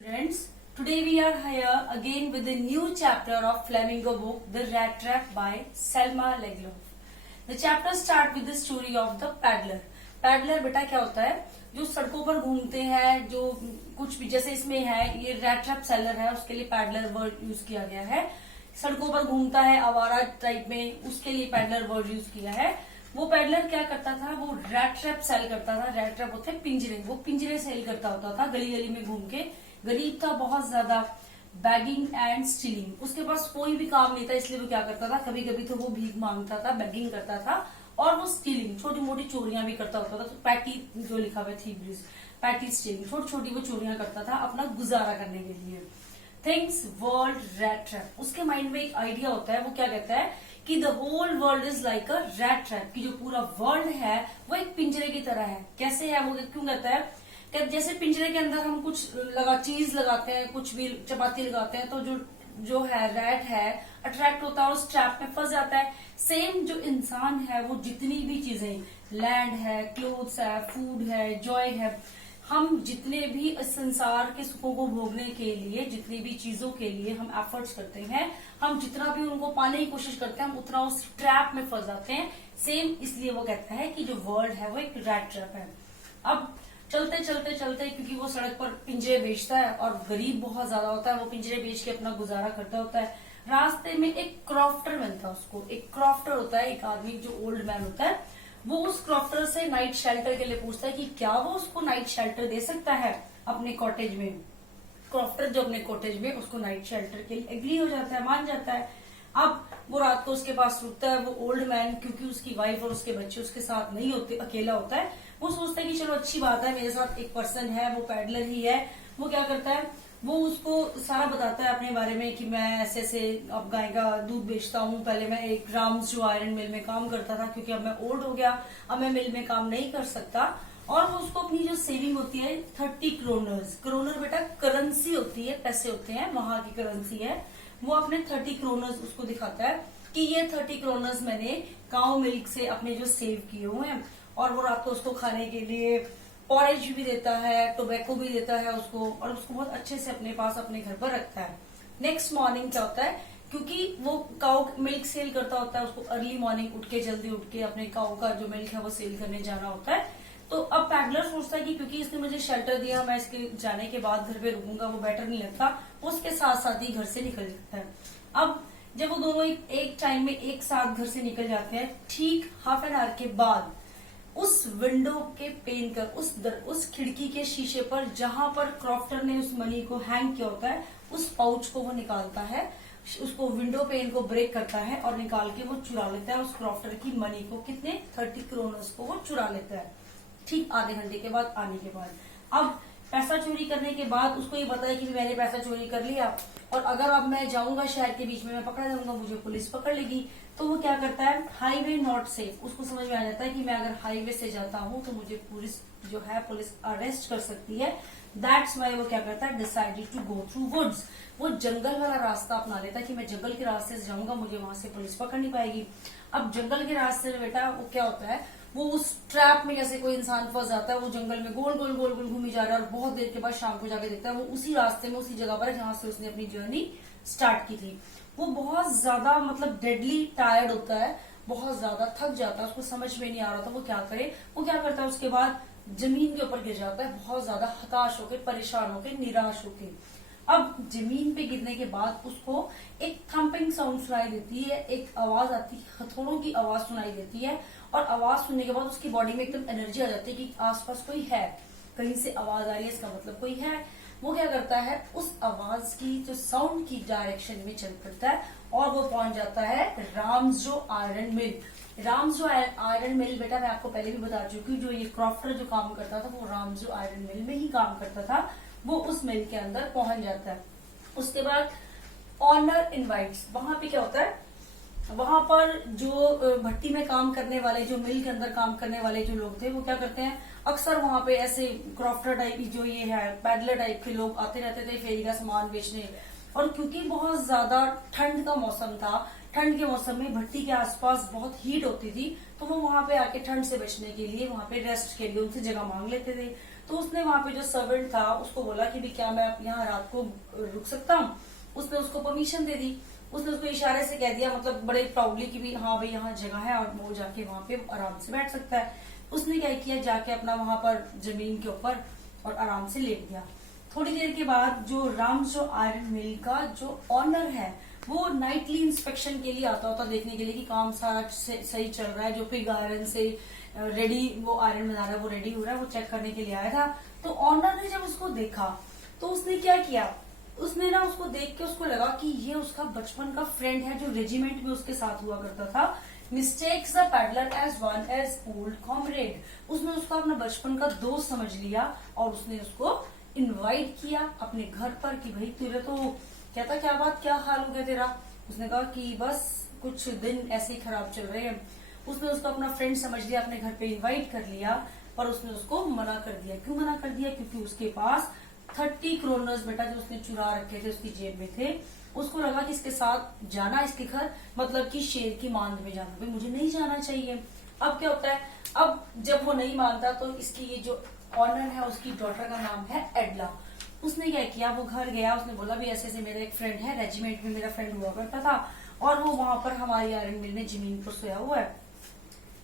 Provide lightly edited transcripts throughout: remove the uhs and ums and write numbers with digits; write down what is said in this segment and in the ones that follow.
Friends, today we are here again with a new chapter of Flamingo book, The Rat Trap by Selma Lagerlöf. The chapter start with the story of the paddler. Peddler बेटा क्या होता है? जो सड़कों पर घूमते हैं, जो कुछ भी जैसे इसमें है, ये रैट ट्रैप सेलर है, उसके लिए पैडलर वर्ड यूज किया गया है. सड़कों पर घूमता है आवारा टाइप में, उसके लिए पैडलर वर्ड यूज किया है. वो पैडलर क्या करता था? वो रैट ट्रैप सेल करता था. रैट ट्रैप होते हैं पिंजरे, वो पिंजरे सेल करता होता था गली गली में घूम के. गरीब था बहुत ज्यादा, बैगिंग एंड स्टीलिंग, उसके पास कोई भी काम नहीं था, इसलिए वो क्या करता था, कभी कभी तो वो भीख मांगता था, बैगिंग करता था, और वो स्टीलिंग छोटी मोटी चोरियां भी करता होता था. तो पैटी जो लिखा हुआ है थीवरीज, पैटी स्टीलिंग, छोटी छोटी वो चोरियां करता था अपना गुजारा करने के लिए. थिंग्स वर्ल्ड रैट ट्रैप, उसके माइंड में एक आइडिया होता है. वो क्या कहता है कि the whole world is like a rat trap, कि जो पूरा वर्ल्ड है वो एक पिंजरे की तरह है. कैसे है वो, क्यों कहता है कि जैसे पिंजरे के अंदर हम कुछ चीज लगाते हैं, कुछ भी चपाती लगाते हैं, तो जो है रैट है अट्रैक्ट होता है, उस ट्रैप में फंस जाता है. सेम जो इंसान है, वो जितनी भी चीजें, लैंड है, क्लोथ्स है, फूड है, जॉय है, हम जितने भी इस संसार के सुखों को भोगने के लिए, जितनी भी चीजों के लिए हम एफर्ट्स करते हैं, हम जितना भी उनको पाने की कोशिश करते हैं, हम उतना उस ट्रैप में फंस जाते हैं. सेम इसलिए वो कहता है कि जो वर्ल्ड है वो एक रैट ट्रैप है. अब चलते चलते चलते, क्योंकि वो सड़क पर पिंजरे बेचता है और गरीब बहुत ज्यादा होता है, वो पिंजरे बेच के अपना गुजारा करता होता है. रास्ते में एक क्रॉफ्टर मिलता है उसको. एक क्रॉफ्टर होता है, एक आदमी जो ओल्ड मैन होता है, वो उस क्रॉफ्टर से नाइट शेल्टर के लिए पूछता है कि क्या वो उसको नाइट शेल्टर दे सकता है अपने कॉटेज में. क्रॉफ्टर जो अपने कॉटेज में उसको नाइट शेल्टर के लिए एग्री हो जाता है, मान जाता है. अब वो रात को उसके पास रुकता है. वो ओल्ड मैन, क्योंकि उसकी वाइफ और उसके बच्चे उसके साथ नहीं होते, अकेला होता है, वो सोचता है कि चलो अच्छी बात है, मेरे साथ एक पर्सन है, वो पैडलर ही है. वो क्या करता है, वो उसको सारा बताता है अपने बारे में कि मैं ऐसे ऐसे अब गाय का दूध बेचता हूँ, पहले मैं एक राम्स जो आयरन मिल में काम करता था, क्योंकि अब मैं ओल्ड हो गया, अब मैं मिल में काम नहीं कर सकता. और वो उसको अपनी जो सेविंग होती है 30 क्रोनर्स, क्रोनर बेटा करेंसी होती है, पैसे होते हैं, वहां की करेंसी है, वो अपने 30 क्रोनर्स उसको दिखाता है कि ये 30 क्रोनर्स मैंने काउ मिल्क से अपने जो सेव किए हुए हैं. और वो रात को उसको खाने के लिए पॉरेज भी देता है, टोबैको भी देता है उसको, और उसको बहुत अच्छे से अपने पास अपने घर पर रखता है. नेक्स्ट मॉर्निंग क्या होता है, क्योंकि वो काउ मिल्क सेल करता होता है, उसको अर्ली मॉर्निंग उठ के, जल्दी उठ के अपने काउ का जो मिल्क है वो सेल करने जाना होता है. तो अब पैडलर सोचता है कि क्योंकि इसने मुझे शेल्टर दिया, मैं इसके जाने के बाद घर पे रुकूंगा, वो बेटर नहीं लगता, उसके साथ साथ ही घर से निकल जाता है. अब जब वो दोनों एक टाइम में एक साथ घर से निकल जाते हैं, ठीक हाफ एन आवर के बाद उस विंडो के पेन कर, उस खिड़की के शीशे पर जहां पर क्रॉफ्टर ने उस मनी को हैंग किया होता है, उस पाउच को वो निकालता है, उसको विंडो पेन को ब्रेक करता है और निकाल के वो चुरा लेता है उस क्रॉफ्टर की मनी को. कितने? 30 क्रोनर्स को वो चुरा लेता है. ठीक आधे घंटे के बाद आने के बाद, अब पैसा चोरी करने के बाद उसको ये पता है कि मैंने पैसा चोरी कर लिया, और अगर अब मैं जाऊंगा शहर के बीच में, मैं पकड़ा जाऊंगा, मुझे पुलिस पकड़ लेगी. तो वो क्या करता है, हाईवे नॉट सेफ, उसको समझ में आ जाता है कि मैं अगर हाईवे से जाता हूँ तो मुझे पुलिस अरेस्ट कर सकती है. दैट्स वाई वो क्या करता है, decided to go through woods. वो जंगल वाला रास्ता अपना लेता है कि मैं जंगल के रास्ते से जाऊंगा, मुझे वहां से पुलिस पकड़ नहीं पाएगी. अब जंगल के रास्ते में बेटा वो क्या होता है, वो उस ट्रैप में जैसे कोई इंसान फंस जाता है, वो जंगल में गोल गोल गोल गोल घूमी जा रहा है, और बहुत देर के बाद शाम को जाके देखता है वो उसी रास्ते में, उसी जगह पर है जहां से उसने अपनी जर्नी स्टार्ट की थी. वो बहुत ज्यादा मतलब डेडली टायर्ड होता है, बहुत ज्यादा थक जाता है, उसको समझ में नहीं आ रहा था वो क्या करे. वो क्या करता है, उसके बाद जमीन के ऊपर गिर जाता है, बहुत ज्यादा हताश होकर, परेशान होकर, निराश होकर. अब जमीन पे गिरने के बाद उसको एक थम्पिंग साउंड सुनाई देती है, एक आवाज आती है, हथौड़ों की आवाज सुनाई देती है, और आवाज सुनने के बाद उसकी बॉडी में एकदम एनर्जी आ जाती है कि आसपास कोई है, कहीं से आवाज आ रही है, इसका मतलब कोई है. वो क्या करता है, उस आवाज की जो साउंड की डायरेक्शन में चल पड़ता है, और वो पहुंच जाता है राम्सजो आयरन मिल. राम्सजो आयरन मिल बेटा मैं आपको पहले भी बता चुकी हूँ, जो ये क्रॉफ्टर जो काम करता था वो राम्सजो आयरन मिल में ही काम करता था. वो उस मिल के अंदर पहुंच जाता है. उसके बाद ऑनर इनवाइट्स, वहां पे क्या होता है, वहां पर जो भट्टी में काम करने वाले, जो मिल के अंदर काम करने वाले जो लोग थे, वो क्या करते हैं, अक्सर वहां पे ऐसे क्रॉफ्टर टाइप जो ये है पैडलर टाइप के लोग आते रहते थे फेरी का सामान बेचने. और क्योंकि बहुत ज्यादा ठंड का मौसम था, ठंड के मौसम में भट्टी के आसपास बहुत हीट होती थी, तो वो वहां पे आके ठंड से बचने के लिए, वहां पे रेस्ट के लिए उनसे जगह मांग लेते थे. तो उसने वहां पे जो सर्वेंट था उसको बोला कि भी क्या मैं यहाँ रात को रुक सकता हूँ। उसने उसको परमिशन दे दी। उसने उसको इशारे से कह दिया, मतलब बड़े प्राउडली कि भी हाँ भाई यहाँ जगह है और वो जाके वहां पे आराम से बैठ सकता है। उसने क्या किया, जाके अपना वहां पर जमीन के ऊपर और आराम से लेट गया। थोड़ी देर के बाद जो रामजो आयरन मिल का जो ऑनर है वो नाइटली इंस्पेक्शन के लिए आता होता, देखने के लिए कि काम सारा सही चल रहा है, जो पिग आयरन से रेडी वो आयरन बना रहा है वो रेडी हो रहा है, वो चेक करने के लिए आया था। तो ऑनर ने जब उसको देखा तो उसने क्या किया, उसने ना उसको देख के उसको लगा कि ये उसका बचपन का फ्रेंड है जो रेजिमेंट में उसके साथ हुआ करता था। Mistakes the peddler as one as old comrade. उसने उसको अपना बचपन का दोस्त समझ लिया और उसने उसको इनवाइट किया अपने घर पर कि भाई तेरे तो कहता क्या बात, क्या हाल हो गया तेरा। उसने कहा कि बस कुछ दिन ऐसे ही खराब चल रहे हैं। उसने उसको अपना फ्रेंड समझ लिया, अपने घर पे इनवाइट कर लिया, पर उसने उसको मना कर दिया। क्यों मना कर दिया? क्योंकि उसके पास 30 क्रोनर्स बेटा जो उसने चुरा रखे थे उसकी जेब में थे। उसको लगा कि इसके साथ जाना इसके घर मतलब कि शेर की मांद में जाना, भाई मुझे नहीं जाना चाहिए। अब क्या होता है, अब जब वो नहीं मानता तो इसकी ये जो ऑनर है उसकी डॉटर का नाम है एडला। उसने क्या किया, वो घर गया, उसने बोला भी ऐसे ऐसे मेरा एक फ्रेंड है, रेजिमेंट में मेरा फ्रेंड हुआ करता था और वो वहां पर हमारी आयरन मिल में जमीन पर सोया हुआ है।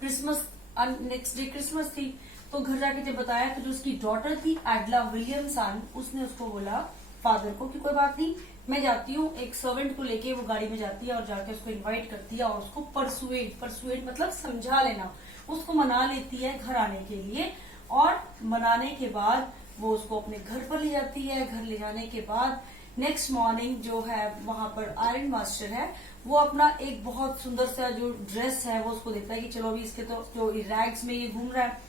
क्रिसमस नेक्स्ट डे क्रिसमस थी, तो घर जाके जब बताया तो जो उसकी डॉटर थी एडला विलियमसन, उसने उसको बोला फादर को कि कोई बात नहीं, मैं जाती हूँ, एक सर्वेंट को लेके वो गाड़ी में जाती है और जाके उसको इनवाइट करती है और उसको परसुएड मतलब समझा लेना, उसको मना लेती है घर आने के लिए। और मनाने के बाद वो उसको अपने घर पर ले जाती है। घर ले जाने के बाद नेक्स्ट मॉर्निंग जो है वहां पर आयरन मास्टर है वो अपना एक बहुत सुंदर सा जो ड्रेस है वो उसको देता है कि चलो अभी इसके तो जो रैग्स में ये घूम रहा है।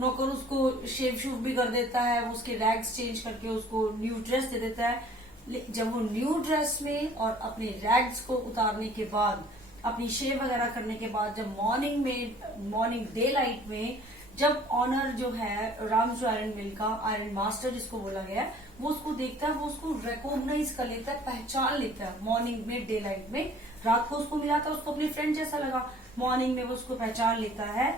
नौकर उसको शेव शूव भी कर देता है, वो उसके रैग्स चेंज करके उसको न्यू ड्रेस दे देता है। जब वो न्यू ड्रेस में और अपने रैग्स को उतारने के बाद, अपनी शेव वगैरह करने के बाद, जब मॉर्निंग डे लाइट में जब ऑनर जो है रामजो आयरन मिल का आयरन मास्टर जिसको बोला गया है वो उसको देखता है, वो उसको रिकॉग्नाइज कर लेता है, पहचान लेता है। मॉर्निंग में डे लाइट में रात को उसको मिला था, उसको अपने फ्रेंड जैसा लगा, मॉर्निंग में वो उसको पहचान लेता है।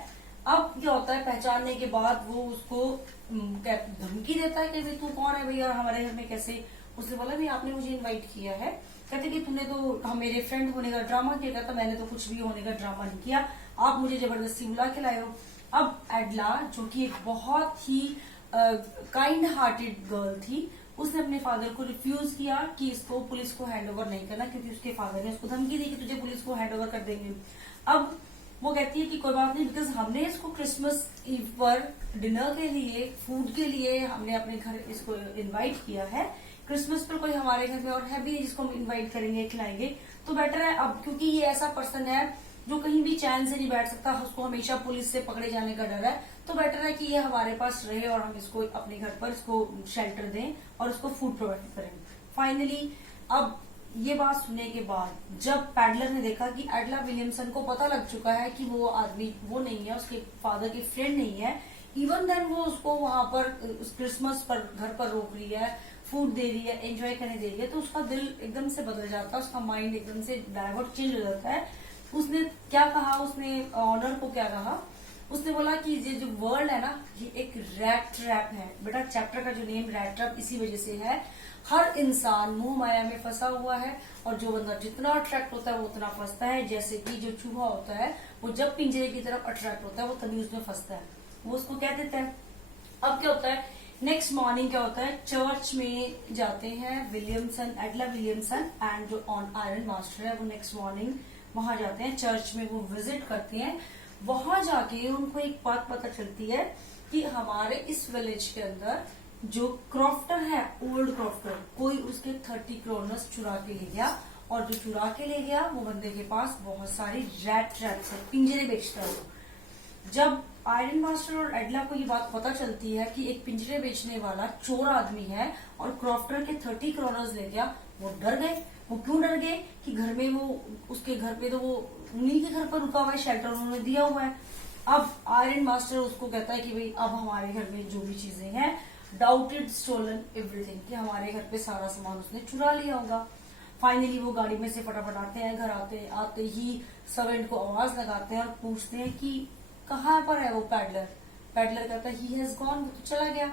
अब क्या होता है, पहचानने के बाद वो उसको धमकी देता है कि तू कौन है भैया, हमारे घर में कैसे। उसने बोला भी आपने मुझे इनवाइट किया है, कहते कि तूने तो हम मेरे फ्रेंड होने का ड्रामा किया। कहता मैंने तो कुछ भी होने का ड्रामा नहीं किया, आप मुझे जबरदस्ती बुला के लाए हो। अब एडला जो कि एक बहुत ही काइंड हार्टेड गर्ल थी, उसने अपने फादर को रिफ्यूज किया कि इसको पुलिस को हैंड ओवर नहीं करना, क्योंकि उसके फादर ने उसको धमकी दी कि तुझे पुलिस को हैंड ओवर कर देंगे। अब वो कहती है कि कोई बात नहीं, बिकॉज हमने इसको क्रिसमस ईव पर डिनर के लिए, फूड के लिए हमने अपने घर इसको इनवाइट किया है। क्रिसमस पर कोई हमारे घर में और है भी जिसको हम इनवाइट करेंगे, खिलाएंगे, तो बेटर है। अब क्योंकि ये ऐसा पर्सन है जो कहीं भी चैन से नहीं बैठ सकता, उसको हमेशा पुलिस से पकड़े जाने का डर है, तो बेटर है कि ये हमारे पास रहे और हम इसको अपने घर पर इसको शेल्टर दें और इसको फूड प्रोवाइड करें। फाइनली अब ये बात सुनने के बाद जब पैडलर ने देखा कि एडला विलियमसन को पता लग चुका है कि वो आदमी वो नहीं है, उसके फादर की फ्रेंड नहीं है, इवन देन वो उसको वहां पर क्रिसमस पर घर पर रोक रही है, फूड दे रही है, एंजॉय करने दे रही है, तो उसका दिल एकदम से बदल जाता है, उसका माइंड एकदम से डाइवर्ट चेंज हो जाता है। उसने क्या कहा, उसने ऑनर को क्या कहा, उसने बोला कि ये जो वर्ल्ड है ना ये एक रैट ट्रैप है। बेटा चैप्टर का जो नेम रैट ट्रैप इसी वजह से है, हर इंसान मोह माया में फंसा हुआ है और जो बंदा जितना अट्रैक्ट होता है वो उतना फंसता है। जैसे कि जो चूहा होता है वो जब पिंजरे की तरफ अट्रैक्ट होता है वो तभी उसमें फंसता है, वो उसको कह देता है। अब क्या होता है, नेक्स्ट मॉर्निंग क्या होता है, चर्च में जाते हैं विलियमसन, एडला विलियमसन एंड जो आयरन मास्टर है वो नेक्स्ट मॉर्निंग वहां जाते हैं, चर्च में वो विजिट करते हैं। वहां जाके उनको एक बात पता चलती है कि हमारे इस विलेज के अंदर जो क्रॉफ्टर है, ओल्ड क्रॉफ्टर, कोई उसके 30 क्रोनर्स चुरा के ले गया और जो चुरा के ले गया वो बंदे के पास बहुत सारी रैट ट्रैप्स है, पिंजरे बेचता है वो। जब आयरन मास्टर और एडला को ये बात पता चलती है कि एक पिंजरे बेचने वाला चोर आदमी है और क्रॉफ्टर के 30 क्रोनर्स ले गया, वो डर गए। वो क्यों डर गए कि घर में वो उसके घर पे तो वो उन्हीं के घर पर रुका हुआ है, शेल्टर उन्होंने दिया हुआ है। अब आयरन मास्टर उसको कहता है कि भाई अब हमारे घर में जो भी चीजें हैं, डाउटेड स्टोलन एवरीथिंग, कि हमारे घर पे सारा सामान उसने चुरा लिया होगा। फाइनली वो गाड़ी में से फटाफट आते हैं, घर आते ही सर्वेंट को आवाज लगाते हैं और पूछते हैं कि कहाँ पर है वो पैडलर। पैडलर कहता है ही हैज गॉन, तो चला गया।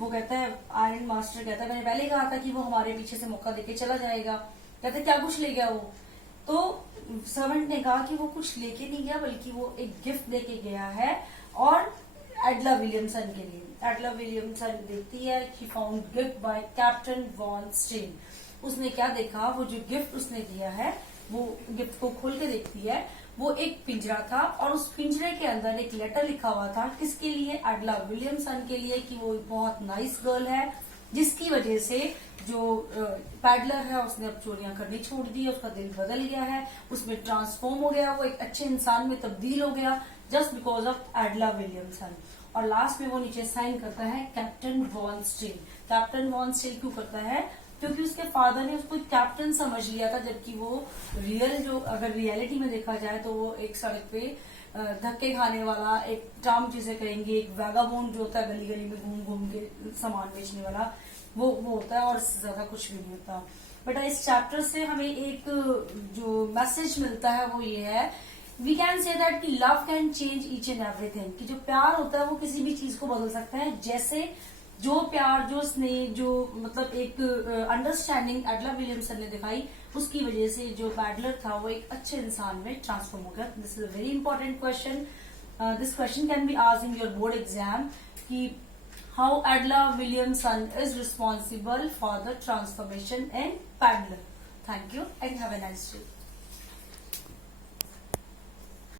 वो कहता है, आयरन मास्टर कहता है मैंने पहले ही कहा था कि वो हमारे पीछे से मौका देके चला जाएगा। कहते क्या कुछ ले गया वो? तो सर्वेंट ने कहा कि वो कुछ लेके नहीं गया बल्कि वो एक गिफ्ट लेके गया है, और एडला विलियमसन के लिए। एडला विलियमसन देखती है कि found gift by captain von Stein. उसने क्या देखा, वो जो गिफ्ट उसने दिया है वो गिफ्ट को खोल के देखती है, वो एक पिंजरा था और उस पिंजरे के अंदर एक लेटर लिखा हुआ था। किसके लिए? एडला विलियमसन के लिए, कि वो बहुत नाइस गर्ल है, जिसकी वजह से जो पैडलर है उसने अब चोरियां करनी छोड़ दी है, उसका दिल बदल गया है, उसमें ट्रांसफॉर्म हो गया, वो एक अच्छे इंसान में तब्दील हो गया just because of Edla Williamson. और लास्ट में वो नीचे साइन करता है captain von Steel. Captain von Steel क्यों करता है? क्योंकि उसके फादर ने उसको कैप्टन समझ लिया था, जबकि वो अगर रियलिटी में देखा जाए तो वो एक सड़क पे धक्के खाने वाला, एक ट्रम्प जिसे कहेंगे, एक वैगाबोंड जो होता है गली गली में घूम घूम के सामान बेचने वाला, वो होता है और इससे ज्यादा कुछ भी नहीं होता। बट इस चैप्टर से हमें एक जो मैसेज मिलता है वो ये है, वी कैन से दैट कि love can change each and everything, कि जो प्यार होता है वो किसी भी चीज को बदल सकता है। जैसे जो प्यार, जो स्नेह, जो मतलब एक अंडरस्टैंडिंग एडला विलियमसन ने दिखाई, उसकी वजह से जो पैडलर था वो एक अच्छे इंसान में ट्रांसफॉर्म हो गया। This is a very important question. This question can be asked in your board exam कि how Edla Willmansson is responsible for the transformation in peddler. Thank you and have a nice day.